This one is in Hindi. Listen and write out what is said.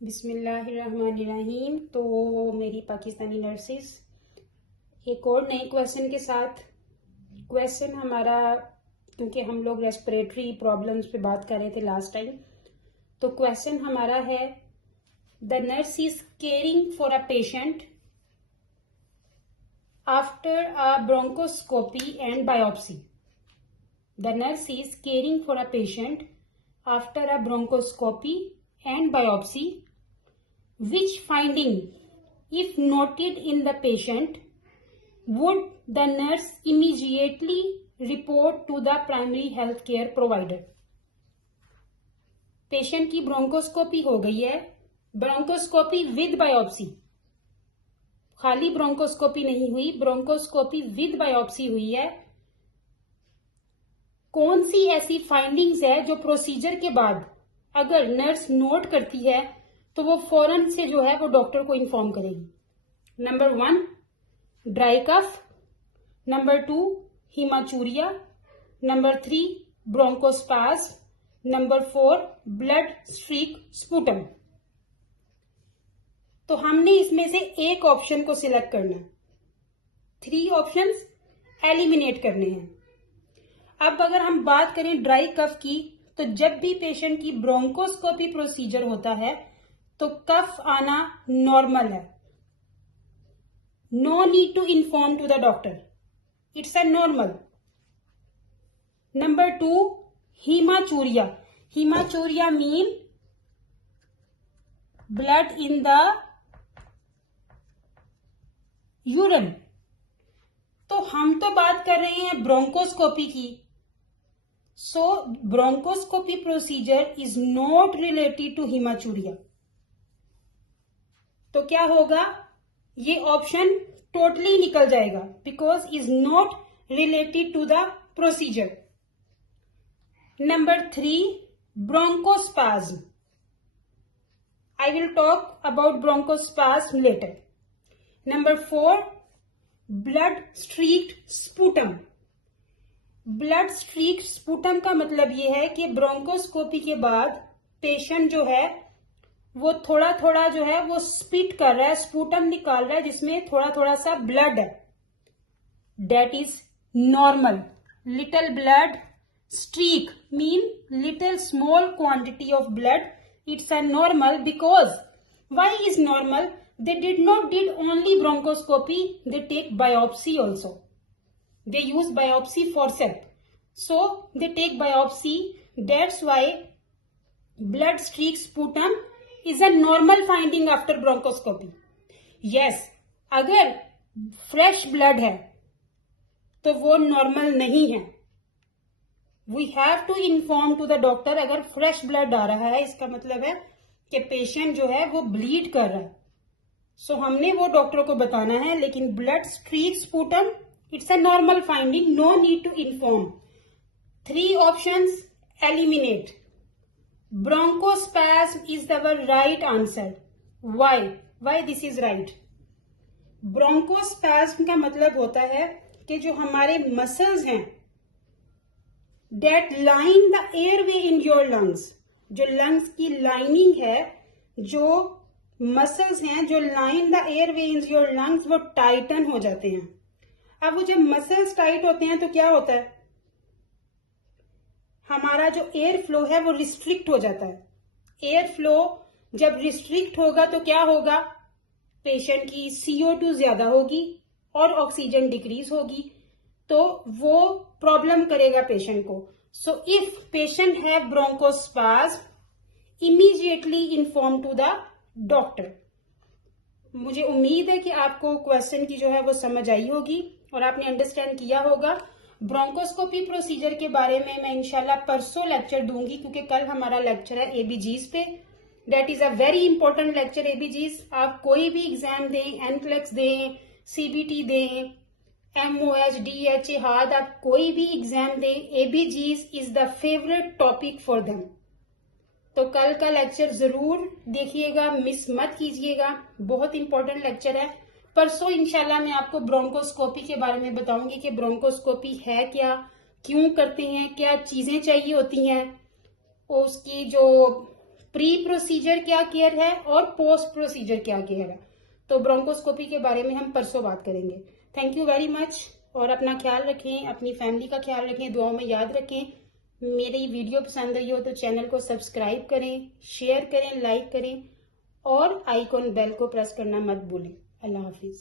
बिस्मिल्लाहिर्रहमानिर्रहीम। तो मेरी पाकिस्तानी नर्सेस एक और नए क्वेश्चन के साथ। क्वेश्चन हमारा, क्योंकि हम लोग रेस्पिरेटरी प्रॉब्लम्स पे बात कर रहे थे लास्ट टाइम, तो क्वेश्चन हमारा है the nurse is caring for a patient after a bronchoscopy and biopsy. The nurse is caring for a patient after a bronchoscopy and biopsy, which finding, if noted in the patient, would the nurse immediately report to the primary health care provider? Patient की ब्रोंकोस्कोपी हो गई है, ब्रोंकोस्कोपी विद बायोप्सी, खाली ब्रोंकोस्कोपी नहीं हुई, ब्रोंकोस्कोपी विद बायोप्सी हुई है। कौन सी ऐसी फाइंडिंग्स है जो प्रोसीजर के बाद अगर नर्स नोट करती है तो वो फौरन से जो है वो डॉक्टर को इन्फॉर्म करेगी। Number 1 dry cough, number 2 haematuria, number 3 bronchospasm, number 4 blood streak sputum. तो हमने इसमें से एक ऑप्शन को सिलेक्ट करना है, 3 ऑप्शंस एलिमिनेट करने हैं। अब अगर हम बात करें ड्राई कफ की, तो जब भी पेशेंट की ब्रोंकोस्कोपी प्रोसीजर होता है तो कफ आना नॉर्मल है, no need to inform to the doctor, it's a normal. Number 2 haematuria, haematuria mean blood in the urine. तो हम तो बात कर रहे हैं ब्रोंकोस्कोपी की, so bronchoscopy procedure is not related to hematuria। तो क्या होगा, ये ऑप्शन टोटली निकल जाएगा, because is not related to the procedure. Number 3 bronchospasm, I will talk about bronchospasm later. Number 4 blood streaked sputum. Blood streak sputum का मतलब ये है कि ब्रोंकोस्कोपी के बाद पेशेंट जो है वो थोड़ा थोड़ा जो है वो स्पिट कर रहा है, स्पूटम निकाल रहा है जिसमें थोड़ा थोड़ा सा ब्लड है, that is normal. Little blood streak mean little small quantity of blood, it's a normal. Because why is normal, they did not did only bronchoscopy, they take biopsy also, they use biopsy forceps, so they take biopsy, that's why blood streak sputum is a normal finding after bronchoscopy। yes, अगर fresh blood है तो वो normal नहीं है, we have to inform to the doctor। अगर fresh blood आ रहा है इसका मतलब है कि पेशेंट जो है वो ब्लीड कर रहा है, सो हमने वो डॉक्टर को बताना है। लेकिन blood streak sputum it's a normal finding, no need to inform. 3 options eliminate. Bronchospasm is the right answer. Why this is right? Bronchospasm का मतलब होता है कि जो हमारे मसल्स हैं that line the airway in your lungs, जो लंग्स की लाइनिंग है, जो मसल्स हैं जो line the airway in your lungs, वो टाइटन हो जाते हैं। अब वो जब मसल्स टाइट होते हैं तो क्या होता है, हमारा जो एयर फ्लो है वो रिस्ट्रिक्ट हो जाता है। एयर फ्लो जब रिस्ट्रिक्ट होगा तो क्या होगा, पेशेंट की CO2 ज्यादा होगी और ऑक्सीजन डिक्रीज होगी, तो वो प्रॉब्लम करेगा पेशेंट को। So if patient have bronchospasm, immediately inform to the doctor. मुझे उम्मीद है कि आपको क्वेश्चन की जो है वो समझ आई होगी और आपने अंडरस्टैंड किया होगा। ब्रोंकोस्कोपी प्रोसीजर के बारे में मैं इंशाल्लाह परसों लेक्चर दूंगी, क्योंकि कल हमारा लेक्चर है ABGs पे। That is a very important lecture ABGs। आप कोई भी एग्जाम दें, NCLEX दें, CBT दें, MOH DHA हार्ड, आप कोई भी एग्जाम दें, ABGs is the favourite topic for them. तो कल का लेक्चर जरूर देखिएगा, मिस मत कीजिएगा, बहुत इंपॉर्टेंट लेक्चर है। परसों इंशाल्लाह मैं आपको ब्रोंकोस्कोपी के बारे में बताऊंगी कि ब्रोंकोस्कोपी है क्या, क्यों करते हैं, क्या चीजें चाहिए होती हैं, उसकी जो प्री प्रोसीजर क्या केयर है और पोस्ट प्रोसीजर क्या केयर है। तो ब्रोंकोस्कोपी के बारे में हम परसों बात करेंगे। थैंक यू वेरी मच, और अपना ख्याल रखें, अपनी फैमिली का ख्याल रखें, दुआओं में याद रखें। मेरी वीडियो पसंद आई हो तो चैनल को सब्सक्राइब करें, शेयर करें, लाइक करें और आइकॉन बेल को प्रेस करना मत भूलें। अल्लाह हाफिज।